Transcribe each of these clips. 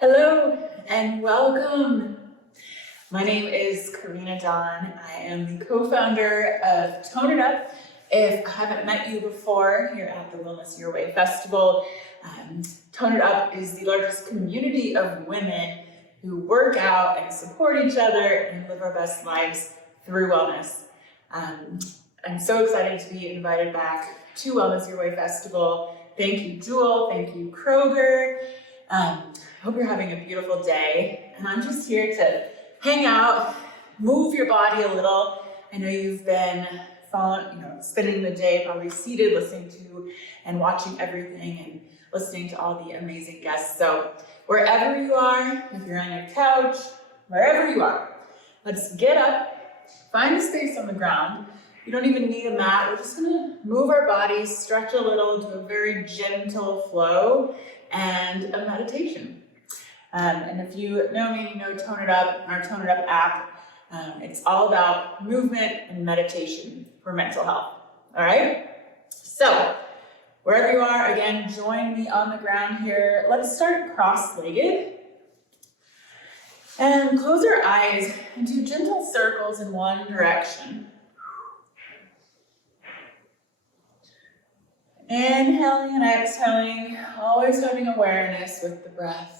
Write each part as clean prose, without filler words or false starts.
Hello and welcome. My name is Karena Dawn. I am the co-founder of Tone It Up. If I haven't met you before here at the Wellness Your Way Festival, Tone It Up is the largest community of women who work out and support each other and live our best lives through wellness. I'm so excited to be invited back to Wellness Your Way Festival. Thank you, Jewel. Thank you, Kroger. Hope you're having a beautiful day, and I'm just here to hang out, move your body a little. I know you've been spending the day probably seated, listening to and watching everything and listening to all the amazing guests. So wherever you are, if you're on your couch, wherever you are, let's get up, find a space on the ground. You don't even need a mat. We're just gonna move our bodies, stretch a little, do a very gentle flow and a meditation. And if you know me, you know Tone It Up, our Tone It Up app. It's all about movement and meditation for mental health. All right? So, wherever you are, again, join me on the ground here. Let's start cross-legged. And close our eyes and do gentle circles in one direction. Inhaling and exhaling, always having awareness with the breath.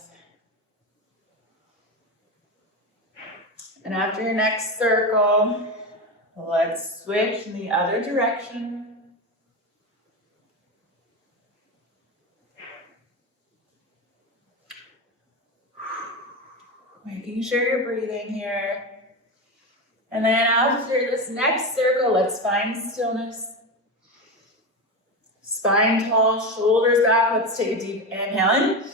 And after your next circle, let's switch in the other direction. Making sure you're breathing here. And then after this next circle, let's find stillness. Spine tall, shoulders back. Let's take a deep inhale in.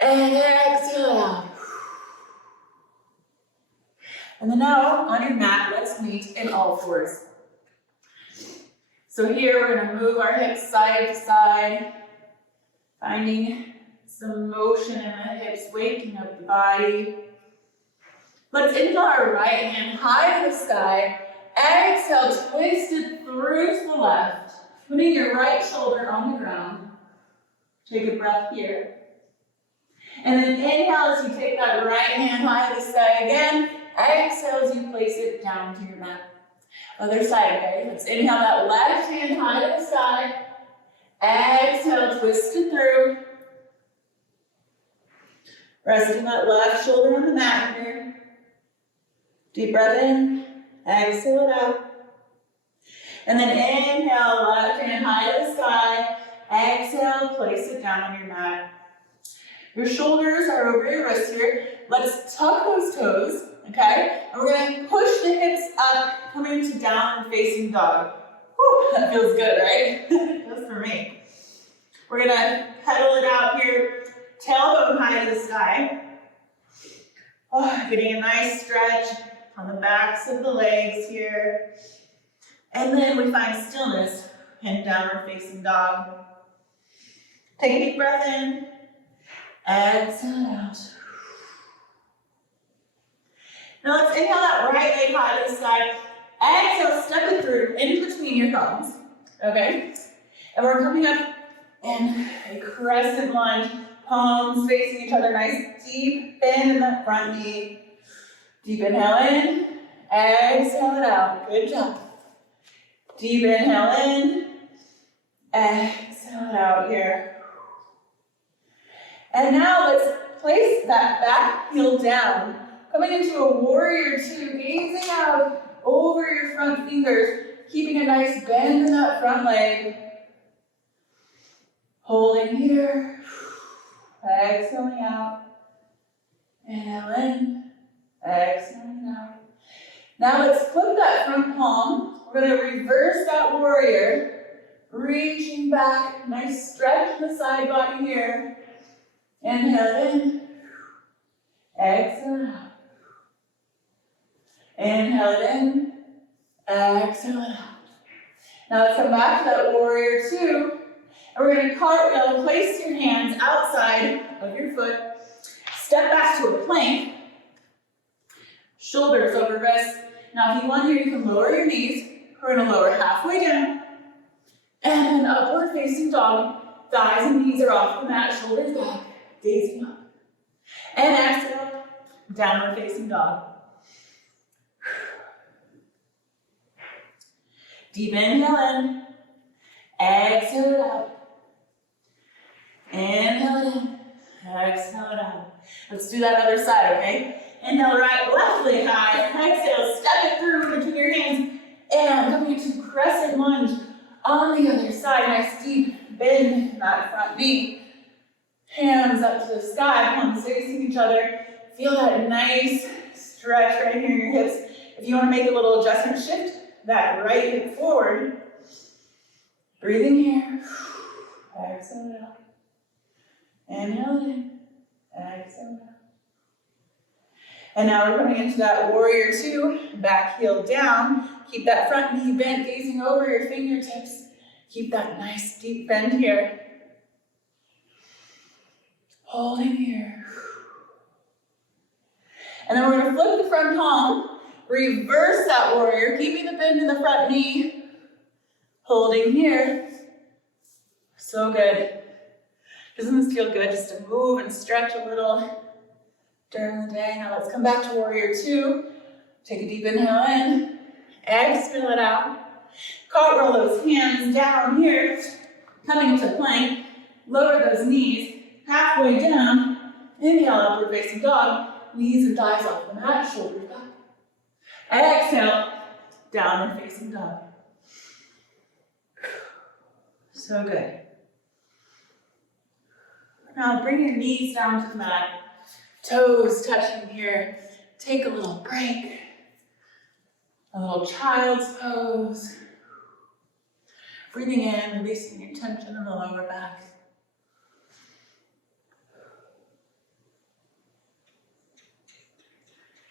And exhale out. And then now, on your mat, let's meet in all fours. So here, we're gonna move our hips side to side, finding some motion in the hips, waking up the body. Let's inhale our right hand high to the sky. Exhale, twist it through to the left, putting your right shoulder on the ground. Take a breath here. And then inhale as you take that right hand high to the sky again. Exhale as you place it down to your mat. Other side, okay? Let's inhale that left hand high to the sky. Exhale, twist it through. Resting that left shoulder on the mat here. Deep breath in. Exhale it out. And then inhale, left hand high to the sky. Exhale, place it down on your mat. Your shoulders are over your wrists here. Let's tuck those toes. Okay, and we're going to push the hips up, coming to down facing dog. Whew, that feels good, right? Just for me. We're going to pedal it out here, tailbone high to the sky. Oh, getting a nice stretch on the backs of the legs here. And then we find stillness in downward facing dog. Take a deep breath in. Exhale out. Now let's inhale that right leg high to the sky. Exhale, step it through in between your thumbs. Okay? And we're coming up in a crescent lunge, palms facing each other. Nice deep bend in that front knee. Deep inhale in. Exhale it out. Good job. Deep inhale in. Exhale it out here. And now let's place that back heel down. Coming into a warrior two, gazing out over your front fingers, keeping a nice bend in that front leg. Holding here, exhaling out, inhale in, exhaling out. Now let's flip that front palm. We're going to reverse that warrior, reaching back, nice stretch in the side body here. Inhale in, exhale out. Inhale it in, exhale it out. Now let's come back to that warrior two. And we're going to cartwheel, place your hands outside of your foot. Step back to a plank. Shoulders over wrists. Now if you want here, you can lower your knees. We're going to lower halfway down. And then upward facing dog. Thighs and knees are off the mat, shoulders back, gazing up. And exhale, downward facing dog. Deep inhale in, exhale it out. Inhale it in, exhale it out. Let's do that other side, okay? Inhale right, left leg high. Exhale, step it through between your hands. And coming into crescent lunge on the other side. Nice deep bend in that front knee. Hands up to the sky, palms facing each other. Feel that nice stretch right here in your hips. If you want to make a little adjustment, shift that right hip forward. Breathing here. Exhale it out. Inhale it in. Exhale it out. And now we're coming into that warrior two. Back heel down. Keep that front knee bent, gazing over your fingertips. Keep that nice deep bend here. Holding here. And then we're going to flip the front palm. Reverse that warrior, keeping the bend in the front knee. Holding here. So good. Doesn't this feel good just to move and stretch a little during the day? Now let's come back to warrior two. Take a deep inhale in. Exhale it out. Cartwheel those hands down here. Coming to plank. Lower those knees. Halfway down. Inhale, upward facing dog. Knees and thighs off the mat. Shoulders back. Exhale. Downward facing dog. So good. Now bring your knees down to the mat. Toes touching here. Take a little break. A little child's pose. Breathing in, releasing your tension in the lower back.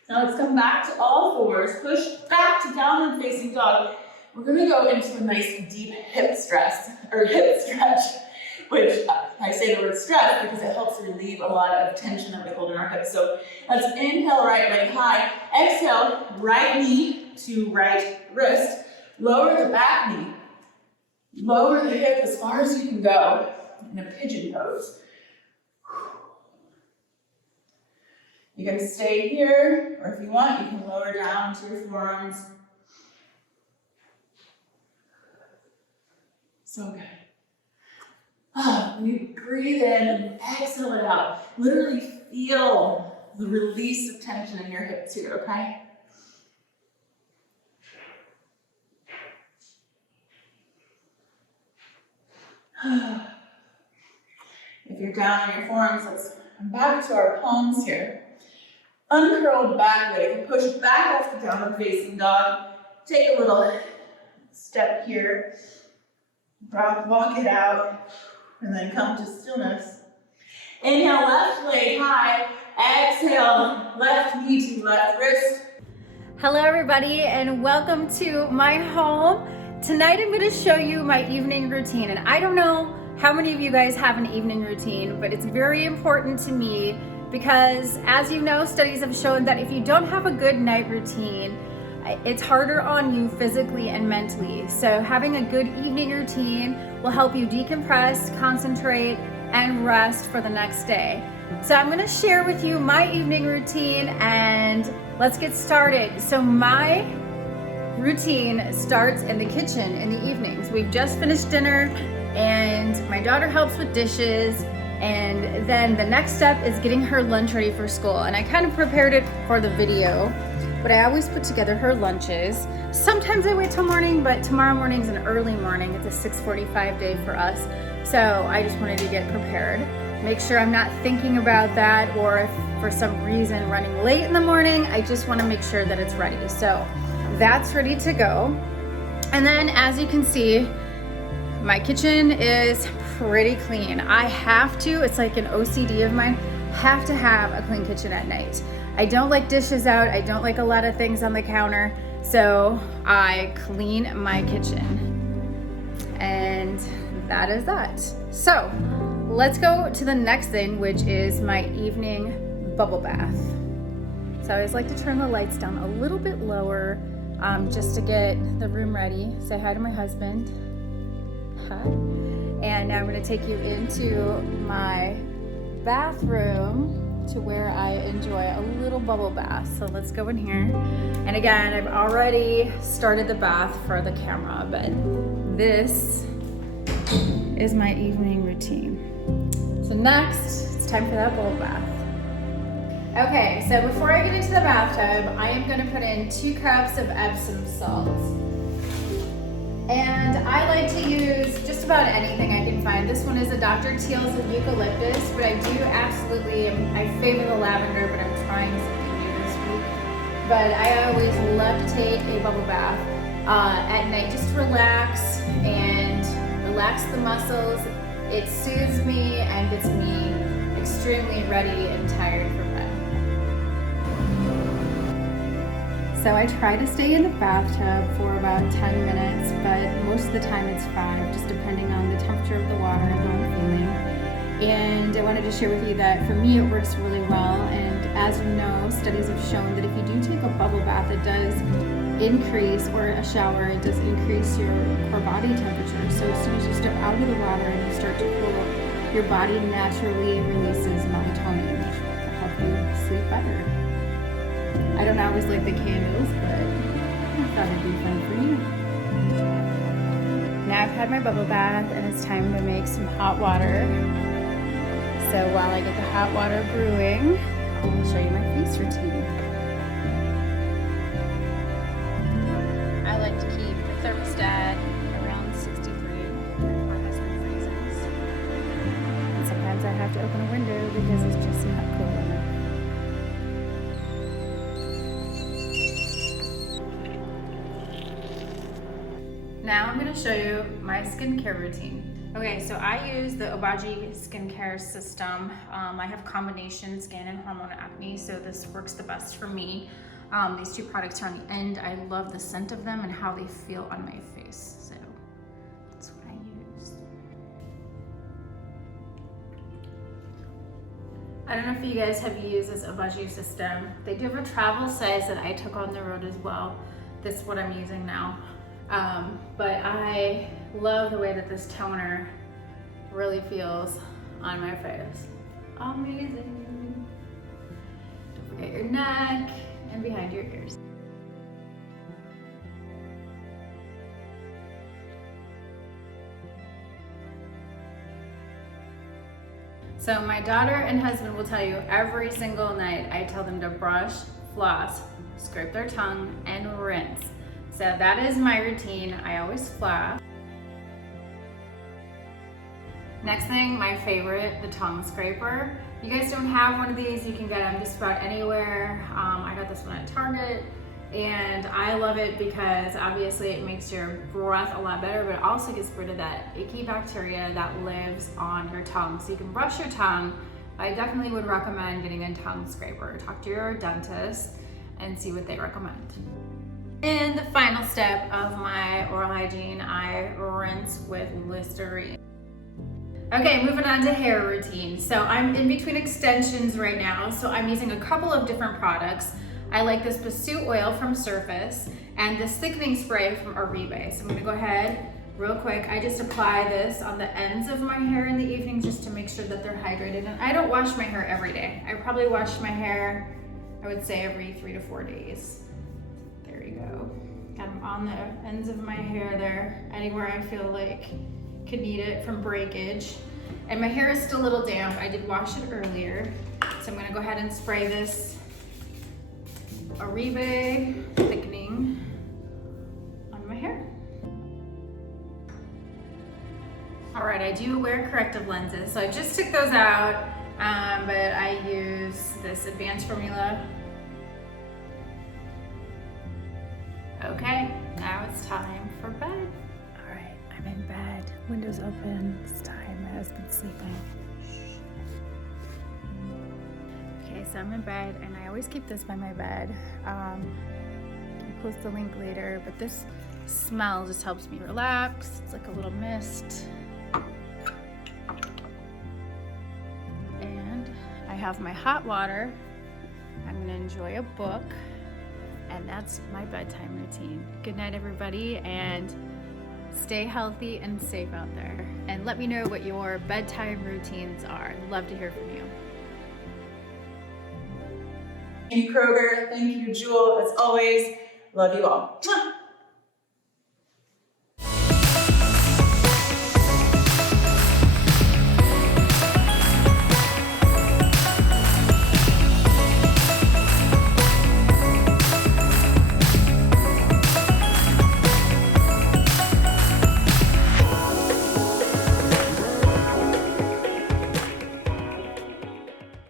Now let's come back to all fours. Push back to downward facing dog. We're going to go into a nice deep hip stretch, which I say the word stretch because it helps relieve a lot of tension that we hold in our hips. So let's inhale, right leg high. Exhale, right knee to right wrist. Lower the back knee. Lower the hip as far as you can go in a pigeon pose. You can stay here, or if you want, you can lower down to your forearms. So good. When you breathe in and exhale it out, literally feel the release of tension in your hips here, okay? If you're down on your forearms, let's come back to our palms here. Uncurled back leg, push back off the downward facing dog. Take a little step here. Walk it out, and then come to stillness. Inhale, left leg high. Exhale, left knee to left wrist. Hello everybody, and welcome to my home. Tonight I'm going to show you my evening routine, and I don't know how many of you guys have an evening routine, but it's very important to me because, as you know, studies have shown that if you don't have a good night routine, it's harder on you physically and mentally. So having a good evening routine will help you decompress, concentrate, and rest for the next day. So I'm going to share with you my evening routine, and let's get started. So my routine starts in the kitchen in the evenings. We've just finished dinner and my daughter helps with dishes, and then the next step is getting her lunch ready for school. And I kind of prepared it for the video, but I always put together her lunches. Sometimes I wait till morning, but tomorrow morning's an early morning. It's a 6:45 day for us. So I just wanted to get prepared. Make sure I'm not thinking about that, or if for some reason running late in the morning, I just want to make sure that it's ready. So that's ready to go. And then, as you can see, my kitchen is pretty clean. I have to, it's like an OCD of mine, have to have a clean kitchen at night. I don't like dishes out. I don't like a lot of things on the counter. So I clean my kitchen. And that is that. So let's go to the next thing, which is my evening bubble bath. So I always like to turn the lights down a little bit lower, just to get the room ready. Say hi to my husband. Hi. And now I'm going to take you into my bathroom. to where I enjoy a little bubble bath. So let's go in here. And again, I've already started the bath for the camera, but this is my evening routine. So next, it's time for that bubble bath. Okay, so before I get into the bathtub, I am gonna put in 2 cups of Epsom salts. And I like to use just about anything I can find. This one is a Dr. Teal's of eucalyptus, but I do absolutely, I favor the lavender, but I'm trying something new this week. But I always love to take a bubble bath at night just to relax and relax the muscles. It soothes me and gets me extremely ready and tired for bed. So I try to stay in the bathtub for about 10 minutes, but most of the time it's 5, just depending on the temperature of the water and how I'm feeling. And I wanted to share with you that for me it works really well. And as you know, studies have shown that if you do take a bubble bath, it does increase, or a shower, it does increase your core body temperature. So as soon as you step out of the water and you start to cool, your body naturally releases melatonin, which will help you sleep better. I don't always like the candles, but I thought it'd be fun for you. Now I've had my bubble bath and it's time to make some hot water. So while I get the hot water brewing, I'll show you my face routine. I like to keep the thermostat around 63 for my husband freezes. And sometimes I have to open a window because it's just not cool enough. Now I'm going to show you my skincare routine. Okay, so I use the Obagi skincare system. I have combination skin and hormone acne, so this works the best for me. These 2 products are on the end. I love the scent of them and how they feel on my face, so that's what I use. I don't know if you guys have used this Obagi system. They do have a travel size that I took on the road as well. This is what I'm using now. But I love the way that this toner really feels on my face. Amazing. Don't forget your neck and behind your ears. So my daughter and husband will tell you every single night I tell them to brush, floss, scrape their tongue, and rinse. So that is my routine. I always floss. Next thing, my favorite, the tongue scraper. If you guys don't have one of these, you can get them just about anywhere. I got this one at Target, and I love it because obviously it makes your breath a lot better, but it also gets rid of that icky bacteria that lives on your tongue. So you can brush your tongue. I definitely would recommend getting a tongue scraper. Talk to your dentist and see what they recommend. And the final step of my oral hygiene, I rinse with Listerine. Okay, moving on to hair routine. So I'm in between extensions right now, so I'm using a couple of different products. I like this Bassoot oil from Surface and this thickening spray from Oribe. So I'm gonna go ahead real quick. I just apply this on the ends of my hair in the evening just to make sure that they're hydrated. And I don't wash my hair every day. I probably wash my hair, I would say every 3 to 4 days. There you go. Got them on the ends of my hair there, anywhere I feel like could need it from breakage. And my hair is still a little damp. I did wash it earlier. So I'm gonna go ahead and spray this Oribe thickening on my hair. All right, I do wear corrective lenses, so I just took those out, but I use this advanced formula. Okay, now it's time for bed. All right, I'm in bed, windows open, it's time, my husband's sleeping. Okay, so I'm in bed, and I always keep this by my bed. I can post the link later, but this smell just helps me relax. It's like a little mist. And I have my hot water. I'm gonna enjoy a book, and that's my bedtime routine. Good night, everybody, and stay healthy and safe out there. And let me know what your bedtime routines are. I'd love to hear from you. you, Kroger. Thank you, Jewel. As always, love you all. Mwah.